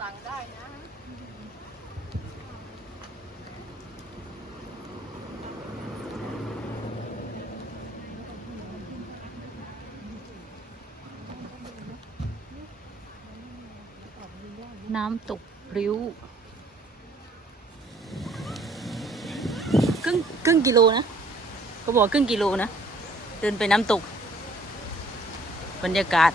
สั่งได้นะน้ำตกริ้วครึ่งครึ่งกิโลนะเขาบอกครึ่งกิโลนะ เดินไปน้ำตก บรรยากาศ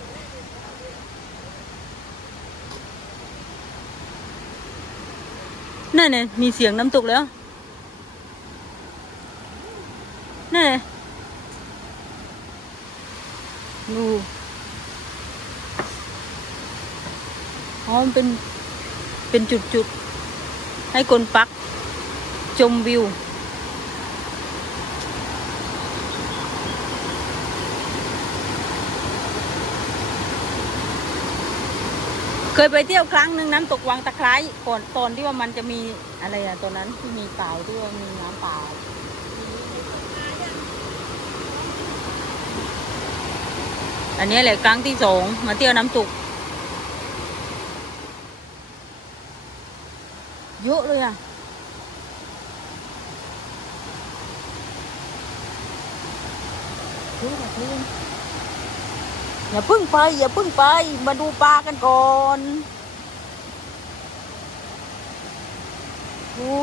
นั่นเนี่ยมีเสียงน้ำตกแล้ว นั่นไงดูอ๋อมันเป็น เป็นจุดๆ ให้คนปัก ชมวิว เคยไปเที่ยวครั้งหนึ่งน้ำตกวังตะไคร้ก่อนตอนที่ว่ามันจะมีอะไรอะตอนนั้นที่มีเปล่าที่ว่ามีน้ำเปล่าอันนี้แหละครั้งที่สองมาเที่ยวน้ำตกเยอะเลยอะเยอะแบบนี้ อย่าพึ่งไป อย่าพึ่งไป มาดูปลากันก่อนโอ้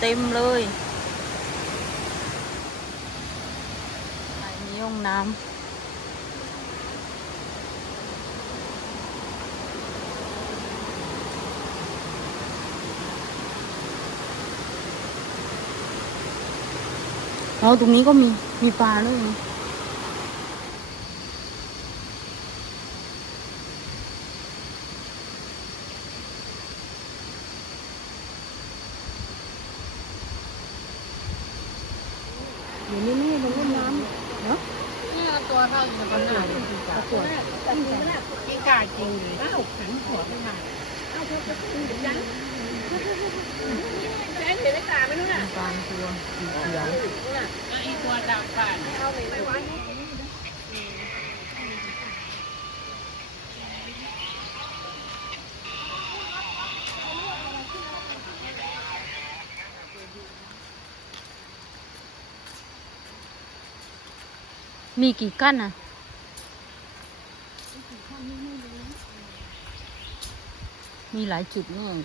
เต็มเลยมีห้องน้ำอ๋อตรงนี้ก็มี มีปลาด้วย นี่อยู่นี่นี่ตรงนี้น้ำเนาะนี่ตัวเท่าอยู่บนหน้าตัวกิ้งก่าจริงเลยเอ้าขันหัวไม่มาเอ้าเธอจะกินยังแม่เห็นไม่ตาไม่รู้น่ะปลาตัวสีเขียวไอ้ตัวดำผ่านเข้าเลยไปวั มีกี่กั้นอะมีหลายจุดนี่เลย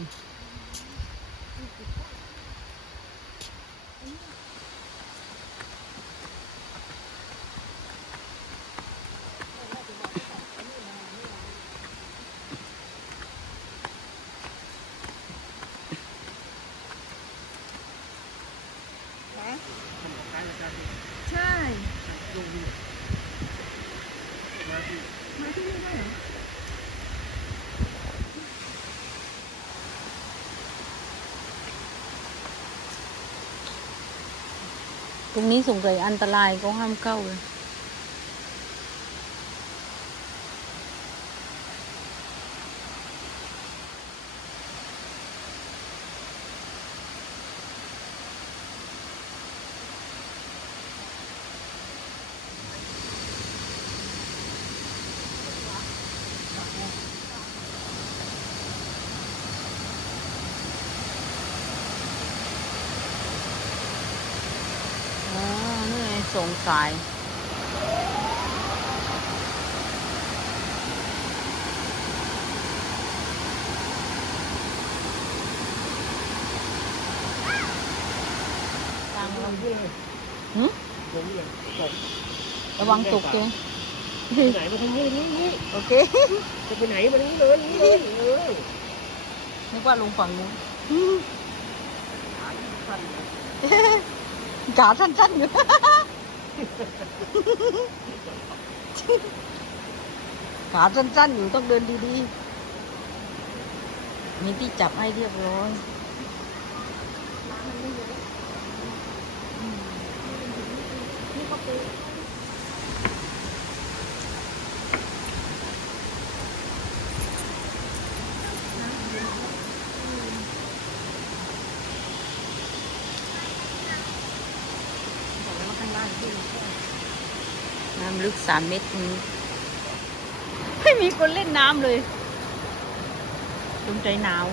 ตรงนี้สงสัยอันตรายก็ห้ามเข้าเลย อ๋อ นี่ไง สงสายกลางลำหืมระวังตกเองไหนมาทางนี้นี่นี่โอเค จะไปไหนมาทางนี้เลยนี่เลยเออนึกว่าลงฝั่งนู้นขาสั้นๆอยู่ ขาสั้นๆอยู่ต้องเดินดีๆ มีที่จับให้เรียบร้อย น้ำลึกสามเมตรนี้ไม่มีคนเล่นน้ำเลยลมใจหนาว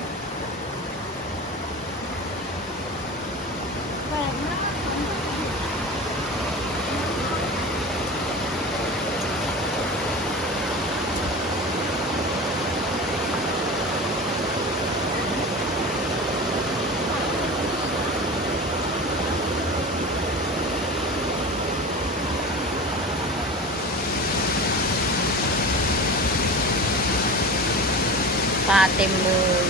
ปลาเต็มเลย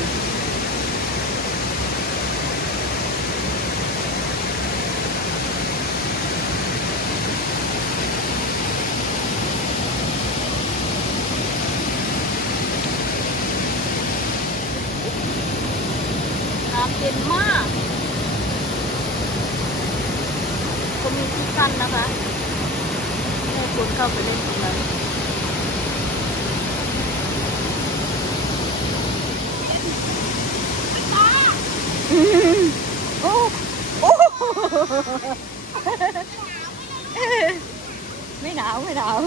น้ำเย็นมากก็มีที่กั้นนะคะให้คนเข้าไปเล่นตรงนั้น โอ้โอ้ไม่หนาวไม่หนาว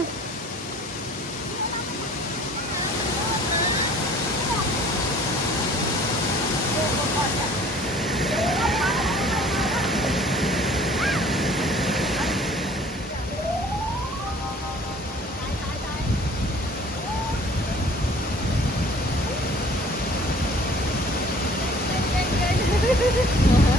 Hı hı.